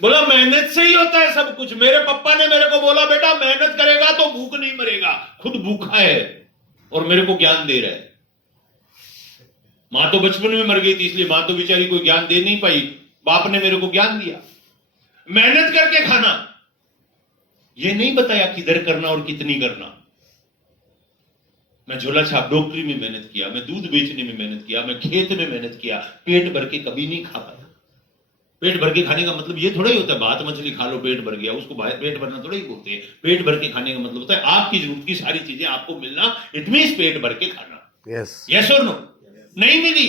बोला मेहनत से ही होता है सब कुछ। मेरे पापा ने मेरे को बोला बेटा मेहनत करेगा तो भूख नहीं मरेगा, खुद भूखा है और मेरे को ज्ञान दे रहा है। मां तो बचपन में मर गई थी, इसलिए मां तो बेचारी कोई ज्ञान दे नहीं पाई, बाप ने मेरे को ज्ञान दिया। मेहनत करके खाना, यह नहीं बताया किधर करना और कितनी करना। मैं झोला छाप डॉक्टरी में मेहनत किया, मैं दूध बेचने में मेहनत किया, मैं खेत में मेहनत किया, पेट भर के कभी नहीं खा पाया। पेट भर के खाने का मतलब ये थोड़ा ही होता है भात मछली खा लो पेट भर गया, उसको पेट भरना थोड़ा ही बोलते हैं। पेट भर के खाने का मतलब होता है आपकी जरूरत की सारी चीजें आपको मिलना, इट मींस पेट भर के खाना। यस यस और नो? नहीं मिली,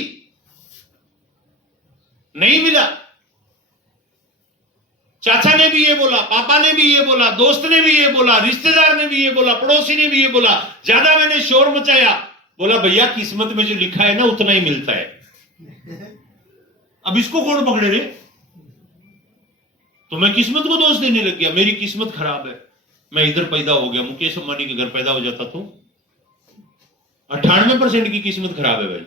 नहीं मिला। चाचा ने भी ये बोला, पापा ने भी ये बोला, दोस्त ने भी ये बोला, रिश्तेदार ने भी ये बोला, पड़ोसी ने भी ये बोला। ज्यादा मैंने शोर मचाया, बोला भैया किस्मत में जो लिखा है ना उतना ही मिलता है। अब इसको कौन पकड़े रे? तो मैं किस्मत को दोष देने लग गया, मेरी किस्मत खराब है, मैं इधर पैदा हो गया। मुकेश अंबानी के घर पैदा हो जाता तो 98% की किस्मत खराब है भाई।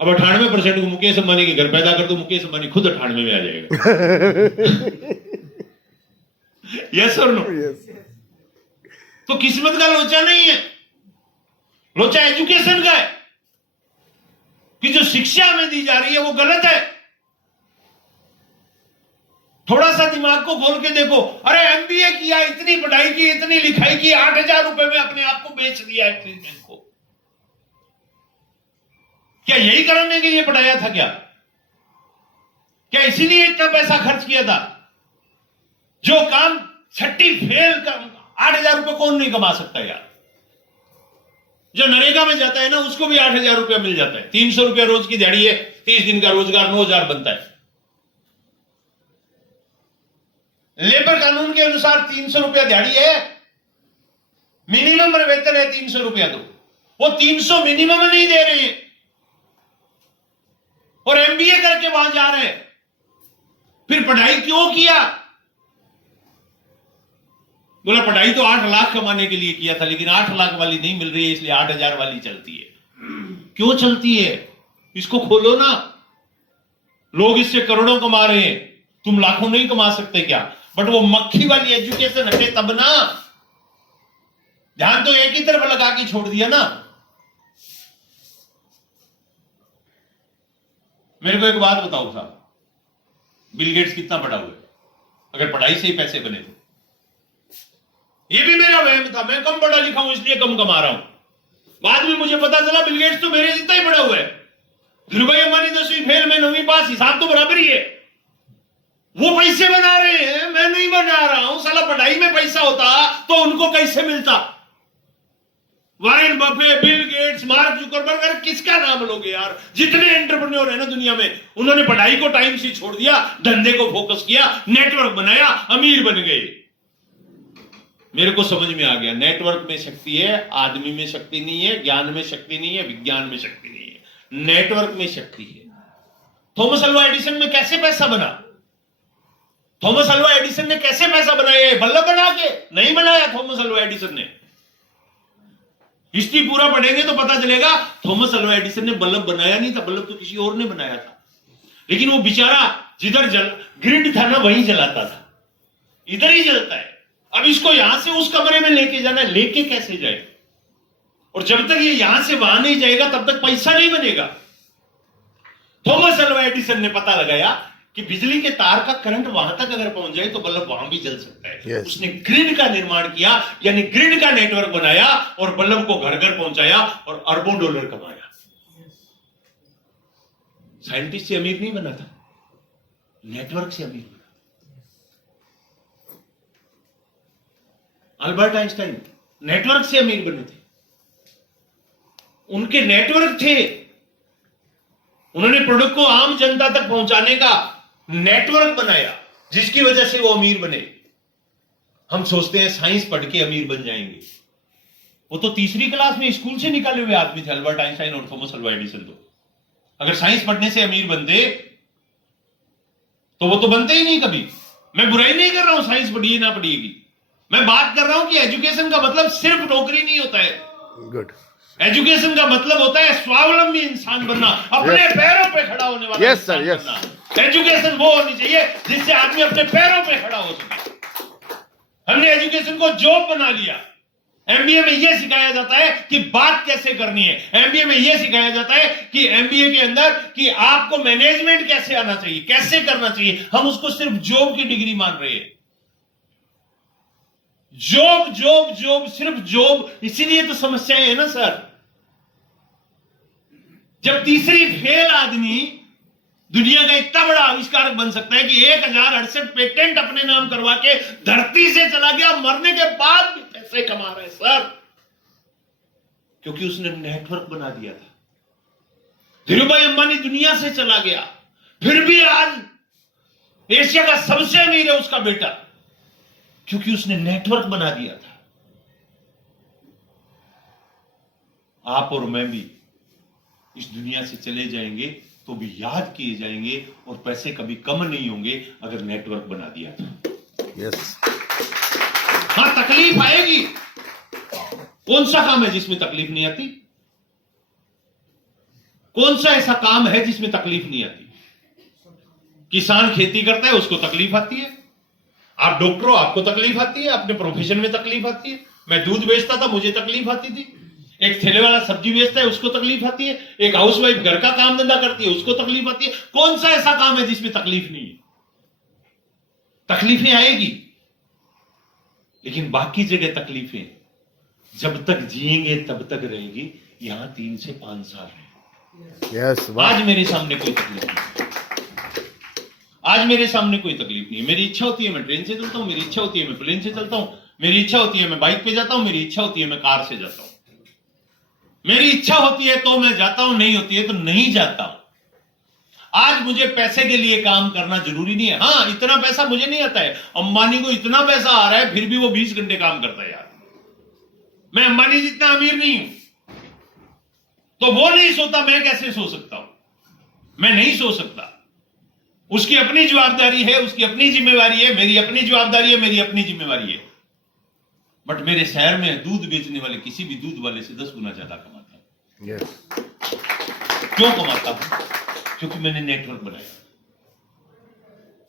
अब 98% को मुकेश अंबानी के घर पैदा कर दो, मुकेश अंबानी खुद 98 में आ जाएगा। यस और नो? तो किस्मत का लोचा नहीं है, लोचा एजुकेशन का है कि जो शिक्षा हमें दी जा रही है वो गलत है। थोड़ा सा दिमाग को खोल के देखो। अरे MBA किया, इतनी पढ़ाई की, इतनी लिखाई की, 8,000 रुपए में अपने आप को बेच दिया एक्सिस बैंक को। क्या यही करने के लिए पढ़ाया था क्या? क्या इसीलिए इतना पैसा खर्च किया था? जो काम छठी फेल कर 8,000 रुपए कौन नहीं कमा सकता यार? जो नरेगा में जाता है ना उसको भी 8,000 रुपया मिल जाता है। 300 रुपया रोज की दिहाड़ी है, 30 दिन का रोजगार 9,000 बनता है। लेबर कानून के अनुसार 300 रुपया दिहाड़ी है, मिनिमम वेतन है 300 रुपया दो, वो 300 मिनिमम नहीं दे रहे हैं और एमबीए करके वहां जा रहे हैं। फिर पढ़ाई क्यों किया? बोला पढ़ाई तो 8 लाख कमाने के लिए किया था, लेकिन 8 लाख वाली नहीं मिल रही है, इसलिए 8,000 वाली चलती है। क्यों चलती है? इसको खोलो ना। लोग इससे करोड़ों कमा रहे हैं, तुम लाखों नहीं कमा सकते क्या? बट वो मक्खी वाली एजुकेशन हटे तब ना। ध्यान तो एक ही तरफ लगा के छोड़ दिया ना। मेरे को एक बात बताओ साहब, बिल गेट्स कितना पढ़ा हुआ है? अगर पढ़ाई से ही पैसे बने तो। ये भी मेरा वहम था, मैं कम पढ़ा लिखा हूं इसलिए कम कमा रहा हूं। बाद में मुझे पता चला बिल गेट्स तो मेरे जितना ही पढ़ा हुआ है। धीरूभाई अंबानी 10वीं फेल, मैं 9वीं पास, हिसाब तो बराबर ही है। वो पैसे बना रहे हैं, मैं नहीं बना रहा हूं। साला पढ़ाई में पैसा होता तो उनको कैसे मिलता? Warren Buffett, Bill Gates, Mark Zuckerberg, अरे किसका नाम लोगे यार? जितने एंटरप्रेन्योर है ना दुनिया में, उन्होंने पढ़ाई को टाइम से छोड़ दिया, धंधे को फोकस किया, नेटवर्क बनाया, अमीर बन गए। मेरे को समझ में आ गया, नेटवर्क में शक्ति है, आदमी में शक्ति नहीं है, ज्ञान में शक्ति नहीं है, विज्ञान में शक्ति नहीं है, नेटवर्क में शक्ति है। थॉमस अल्वा एडिसन में कैसे पैसा बना? थॉमस अल्वा एडिसन ने कैसे पैसा बनाया? बल्ब बना के नहीं बनाया थॉमस अल्वा एडिसन ने। हिस्ट्री पूरा पढ़ेंगे तो पता चलेगा थॉमस अल्वा एडिसन ने बल्ब बनाया नहीं था, बल्ब तो किसी और ने बनाया था। लेकिन वो बेचारा जिधर ग्रिड था ना वहीं जलाता था, इधर ही जलता है। अब इसको यहां से उस कमरे में लेके जाना, लेके कैसे जाए? और जब तक ये यहां से वहां नहीं जाएगा तब तक पैसा नहीं बनेगा। थॉमस अल्वा एडिसन ने पता लगाया कि बिजली के तार का करंट वहां तक अगर पहुंच जाए तो बल्ब वहां भी जल सकता है। Yes. उसने ग्रिड का निर्माण किया, यानी ग्रिड का नेटवर्क बनाया और बल्ब को घर घर पहुंचाया और अरबों डॉलर कमाया। साइंटिस्ट से अमीर नहीं बना था, नेटवर्क से अमीर बना। अल्बर्ट आइंस्टाइन नेटवर्क से अमीर बने थे, उनके नेटवर्क थे। उन्होंने प्रोडक्ट को आम जनता तक पहुंचाने का नेटवर्क बनाया, जिसकी वजह से वो अमीर बने। हम सोचते हैं साइंस पढ़ के अमीर बन जाएंगे। वो तो तीसरी क्लास में स्कूल से निकाले हुए आदमी थे, अल्बर्ट आइंस्टाइन और थॉमस अल्वा एडिसन। तो अगर साइंस पढ़ने से अमीर बनते तो वो तो बनते ही नहीं कभी। मैं बुराई नहीं कर रहा हूं साइंस पढ़िए ना पढ़िएगी, मैं बात कर रहा हूं कि एजुकेशन का मतलब सिर्फ नौकरी नहीं होता है। गुड। एजुकेशन का मतलब होता है स्वावलंबी इंसान बनना, अपने पैरों पे खड़ा होने वाला इंसान बनना। एजुकेशन वो होनी चाहिए जिससे आदमी अपने पैरों पे खड़ा हो सके। हमने एजुकेशन को जॉब बना लिया। एमबीए में यह सिखाया जाता है कि बात कैसे करनी है, एमबीए में यह सिखाया जाता है कि एमबीए के अंदर कि आपको मैनेजमेंट कैसे आना चाहिए, कैसे करना चाहिए। हम उसको सिर्फ जॉब की डिग्री मान रहे हैं। जॉब जॉब जॉब, सिर्फ जॉब। इसीलिए तो समस्याएं है ना सर। जब तीसरी फेल आदमी दुनिया का इतना बड़ा आविष्कारक बन सकता है कि 1068 पेटेंट अपने नाम करवा के धरती से चला गया, मरने के बाद भी पैसे कमा रहे सर, क्योंकि उसने नेटवर्क बना दिया था। धीरूभाई अंबानी दुनिया से चला गया, फिर भी आज एशिया का सबसे अमीर है उसका बेटा, क्योंकि उसने नेटवर्क बना दिया था। आप और मैं भी इस दुनिया से चले जाएंगे तो भी याद किए जाएंगे और पैसे कभी कम नहीं होंगे अगर नेटवर्क बना दिया था। यस। हां, तकलीफ आएगी। कौन सा काम है जिसमें तकलीफ नहीं आती? कौन सा ऐसा काम है जिसमें तकलीफ नहीं आती? किसान खेती करता है, उसको तकलीफ आती है। आप डॉक्टर हो, आपको तकलीफ आती है, अपने प्रोफेशन में तकलीफ आती है। मैं दूध बेचता था, मुझे तकलीफ आती थी। एक ठेले वाला सब्जी बेचता है, उसको तकलीफ आती है। एक हाउसवाइफ घर का काम धंधा करती है, उसको तकलीफ आती है। कौन सा ऐसा काम है जिसमें तकलीफ नहीं है? तकलीफें आएगी, लेकिन बाकी जगह तकलीफें जब तक जिएंगे तब तक रहेगी। यहां 3 से 5 साल है। यस। आज मेरे सामने कोई तकलीफ नहीं, आज मेरे सामने कोई तकलीफ नहीं है। मेरी इच्छा होती है मैं ट्रेन से चलता हूं, मेरी इच्छा होती है मैं प्लेन से चलता हूं, मेरी इच्छा होती है मैं बाइक पे जाता हूं, मेरी इच्छा होती है मैं कार से जाता हूं। मेरी इच्छा होती है तो मैं जाता हूं, नहीं होती है तो नहीं जाता हूं। आज मुझे पैसे के लिए काम करना जरूरी नहीं है। हां, इतना पैसा मुझे नहीं आता है। अंबानी को इतना पैसा आ रहा है फिर भी वो 20 घंटे काम करता है यार। मैं अंबानी जितना अमीर नहीं हूं, तो वो नहीं सोता, मैं कैसे सो सकता हूं? मैं नहीं सो सकता। उसकी अपनी जवाबदारी है, उसकी अपनी जिम्मेवारी है, मेरी अपनी जवाबदारी है, मेरी अपनी जिम्मेवारी है। बट मेरे शहर में दूध बेचने वाले किसी भी दूध वाले से 10 गुना ज्यादा कमाता है। यस क्यों कमाता हूं? क्योंकि मैंने नेटवर्क बनाया।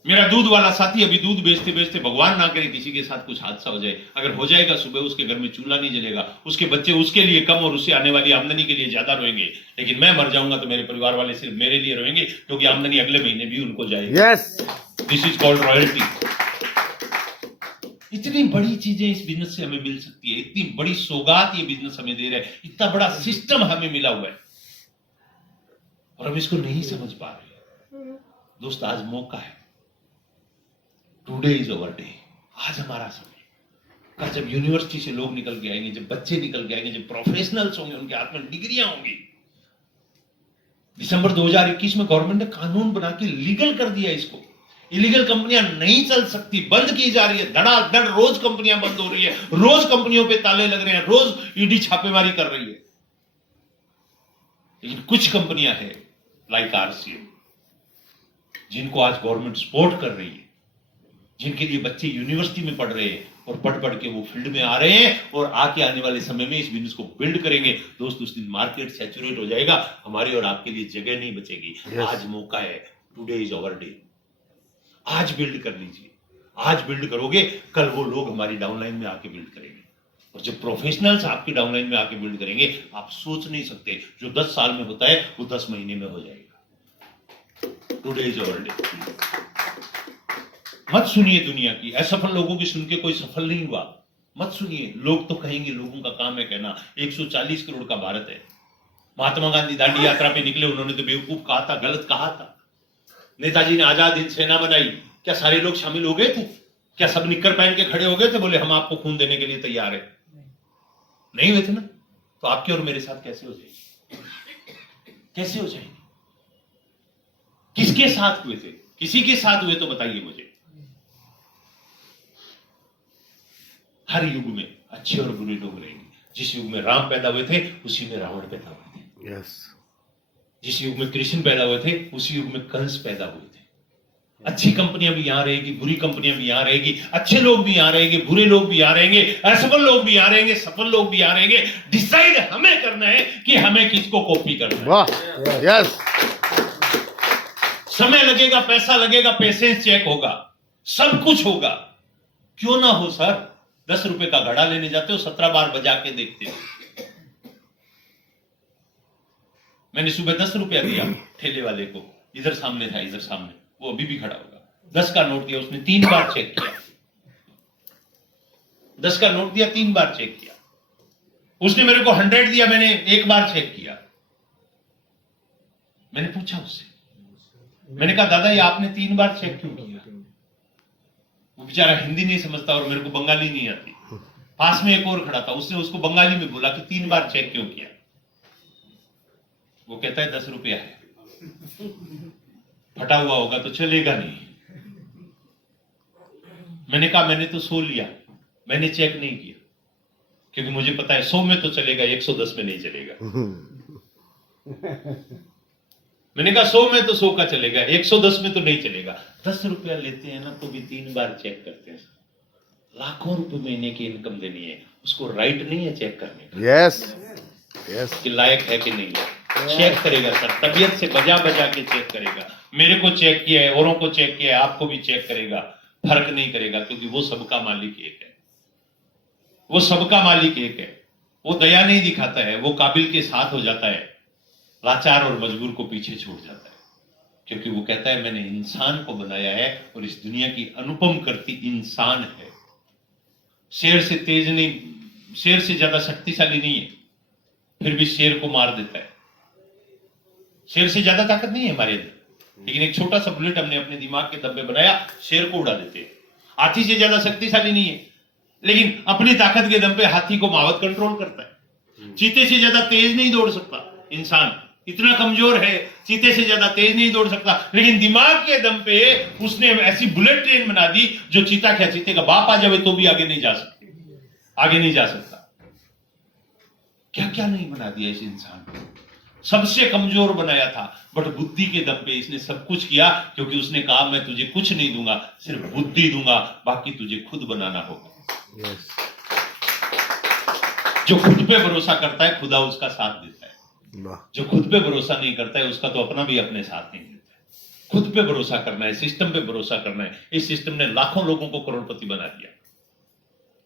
मेरा दूध वाला साथी अभी दूध बेचते बेचते, भगवान ना करे किसी के साथ कुछ हादसा हो जाए, अगर हो जाएगा, सुबह उसके घर में चूल्हा नहीं जलेगा, उसके बच्चे उसके लिए कम और उससे आने वाली आमदनी के लिए ज्यादा रोएंगे। लेकिन मैं मर जाऊंगा तो मेरे परिवार वाले सिर्फ मेरे लिए रोएंगे, क्योंकि आमदनी अगले महीने भी उनको जाएगी। Yes this is called royalty. इतनी बड़ी चीजें इस बिजनेस से हमें मिल सकती है, इतनी बड़ी सौगात ये बिजनेस हमें दे रहा है, इतना बड़ा सिस्टम हमें मिला हुआ है, और हम इसको नहीं समझ पा रहे। दोस्त, आज मौका है। Today is our day. आज हमारा समय। कल जब यूनिवर्सिटी से लोग निकल के आएंगे, जब बच्चे निकल के आएंगे, जब प्रोफेशनल्स होंगे, उनके हाथ में डिग्रियां होंगी। दिसंबर 2021 में गवर्नमेंट ने कानून बना के लीगल कर दिया इसको। इलीगल कंपनियां नहीं चल सकती, बंद की जा रही है, धड़ाधड़ रोज कंपनियां बंद हो रही है, रोज कंपनियों पे ताले लग रहे हैं, रोज ईडी छापेमारी कर रही है। लेकिन कुछ कंपनियां हैं लाइक आरसीएम, जिनको आज गवर्नमेंट सपोर्ट कर रही है, जिनके लिए बच्चे यूनिवर्सिटी में पढ़ रहे हैं और पढ़ के वो फील्ड में आ रहे हैं और आके आने वाले समय में इस बिजनेस को बिल्ड करेंगे। दोस्त, उस दिन मार्केट सैचुरेट हो जाएगा, हमारी और आपके लिए जगह नहीं बचेगी। आज मौका है। Today is our day. आज बिल्ड कर लीजिए। आज बिल्ड करोगे, कल वो लोग हमारी डाउनलाइन में आके बिल्ड करेंगे, और जब प्रोफेशनल्स आपकी डाउनलाइन में आके बिल्ड करेंगे, आप सोच नहीं सकते, जो 10 साल में होता है वो 10 महीने में हो जाएगा। Today is our day. मत सुनिए दुनिया की असफल लोगों की, सुन के कोई सफल नहीं हुआ। मत सुनिए। लोग तो कहेंगे, लोगों का काम है कहना। 140 करोड़ का भारत है। महात्मा गांधी दांडी यात्रा पे निकले, उन्होंने तो बेवकूफ कहा था, गलत कहा था। नेताजी ने आजाद हिंद सेना बनाई, क्या सारे लोग शामिल हो गए थे? क्या सब निक्कर पहन के खड़े हो गए थे, बोले हम आपको खून देने के लिए तैयार है? नहीं हुए थे ना। तो आपके और मेरे साथ कैसे हो जाएगी? कैसे हो जाएगी? किसके साथ हुए थे? किसी के साथ हुए तो बताइए मुझे। हर युग में अच्छे और बुरे लोग रहेंगे। जिस युग में राम पैदा हुए थे, उसी में रावण पैदा हुए थे। यस जिस युग में कृष्ण पैदा हुए थे, उसी युग में कंस पैदा हुए थे। अच्छी कंपनियां भी यहां रहेगी, बुरी कंपनियां भी यहां रहेगी, अच्छे लोग भी यहां रहेंगे, बुरे लोग भी यहां रहेंगे, असफल लोग भी यहां रहेंगे, सफल लोग भी यहां रहेंगे। डिसाइड हमें करना है कि हमें किसको कॉपी करना है। वाह यस समय लगेगा, पैसा लगेगा, पेशेंस चेक होगा, सब कुछ होगा। क्यों ना हो सर? 10 रुपए का घड़ा लेने जाते हो, 17 बार बजा के देखते हो। मैंने सुबह 10 रुपया दिया ठेले वाले को, इधर सामने था, इधर सामने, वो अभी भी खड़ा होगा। 10 का नोट दिया, उसने 3 बार चेक किया। 10 का नोट दिया, 3 बार चेक किया। उसने मेरे को 100 दिया, मैंने 1 बार चेक किया। मैंने पूछा उससे, मैंने कहा दादा ये आपने 3 बार चेक क्यों किया? वो बेचारा हिंदी नहीं समझता और मेरे को बंगाली नहीं आती। पास में एक और खड़ा था, उसने उसको बंगाली में बोला कि 3 बार चेक क्यों किया? वो कहता है 10 रुपया है, फटा हुआ होगा तो चलेगा नहीं। मैंने कहा मैंने तो 100 लिया, मैंने चेक नहीं किया, क्योंकि मुझे पता है 100 में तो चलेगा, 110 में नहीं चलेगा। मैंने कहा 100 में तो 100 का चलेगा, 110 में तो नहीं चलेगा। 10 रुपया लेते हैं ना तो भी 3 बार चेक करते हैं। लाखों रुपए महीने की इनकम देनी है, उसको राइट नहीं है चेक करने का। यस यस कि लायक है कि नहीं है, चेक करेगा सर, तबीयत से बजा बजा के चेक करेगा। मेरे को चेक किया है, औरों को चेक किया है, आपको भी चेक करेगा, फर्क नहीं करेगा, क्योंकि वो सबका मालिक एक है। वो सबका मालिक एक है। वो दया नहीं दिखाता है, वो काबिल के साथ हो जाता है, लाचार और मजबूर को पीछे छोड़ जाता है, क्योंकि वो कहता है मैंने इंसान को बनाया है और इस दुनिया की अनुपम करती इंसान है। शेर से तेज नहीं, शेर से ज्यादा शक्तिशाली नहीं है, फिर भी शेर को मार देता है। शेर से ज्यादा ताकत नहीं है हमारे अंदर, लेकिन एक छोटा सा बुलेट हमने अपने दिमाग के दम पे बनाया, शेर को उड़ा देते हैं। हाथी से ज्यादा शक्तिशाली नहीं है, लेकिन अपनी ताकत के दम पे हाथी को मावत कंट्रोल करता है। चीते से ज्यादा तेज नहीं दौड़ सकता इंसान, इतना कमजोर है, चीते से ज्यादा तेज नहीं दौड़ सकता, लेकिन दिमाग के दम पे उसने ऐसी बुलेट ट्रेन बना दी जो चीता क्या, चीते का बाप आ जावे तो भी आगे नहीं जा सकते, आगे नहीं जा सकता। क्या क्या नहीं बना दिया इस इंसान को। सबसे कमजोर बनाया था, बट बुद्धि के दम पे इसने सब कुछ किया, क्योंकि उसने कहा मैं तुझे कुछ नहीं दूंगा, सिर्फ बुद्धि दूंगा, बाकी तुझे खुद बनाना होगा। Yes. जो खुद पे भरोसा करता है खुदा उसका साथ देता है। वाह। जो खुद पे भरोसा नहीं करता है उसका तो अपना भी अपने साथ नहीं देता है। खुद पे भरोसा करना है, सिस्टम पे भरोसा करना है। इस सिस्टम ने लाखों लोगों को करोड़पति बना दिया,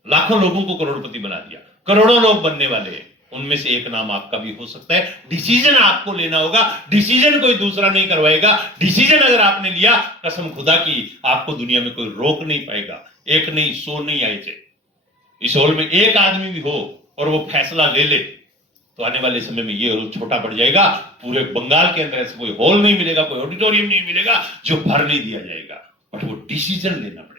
लाखों लोगों को करोड़पति बना दिया। करोड़ों लोग बनने वाले हैं, उनमें से एक नाम आपका भी हो सकता है। डिसीजन आपको लेना होगा, डिसीजन कोई दूसरा नहीं करवाएगा। डिसीजन अगर आपने लिया, कसम खुदा की, आपको दुनिया में कोई रोक नहीं पाएगा। एक नहीं 100 नहीं आए थे, इस हॉल में एक आदमी भी हो और वो फैसला ले ले, तो आने वाले समय में ये हॉल छोटा पड़ जाएगा। पूरे बंगाल के अंदर ऐसा कोई हॉल नहीं मिलेगा, कोई ऑडिटोरियम नहीं मिलेगा जो भर नहीं दिया जाएगा, बट वो डिसीजन लेना पड़ेगा।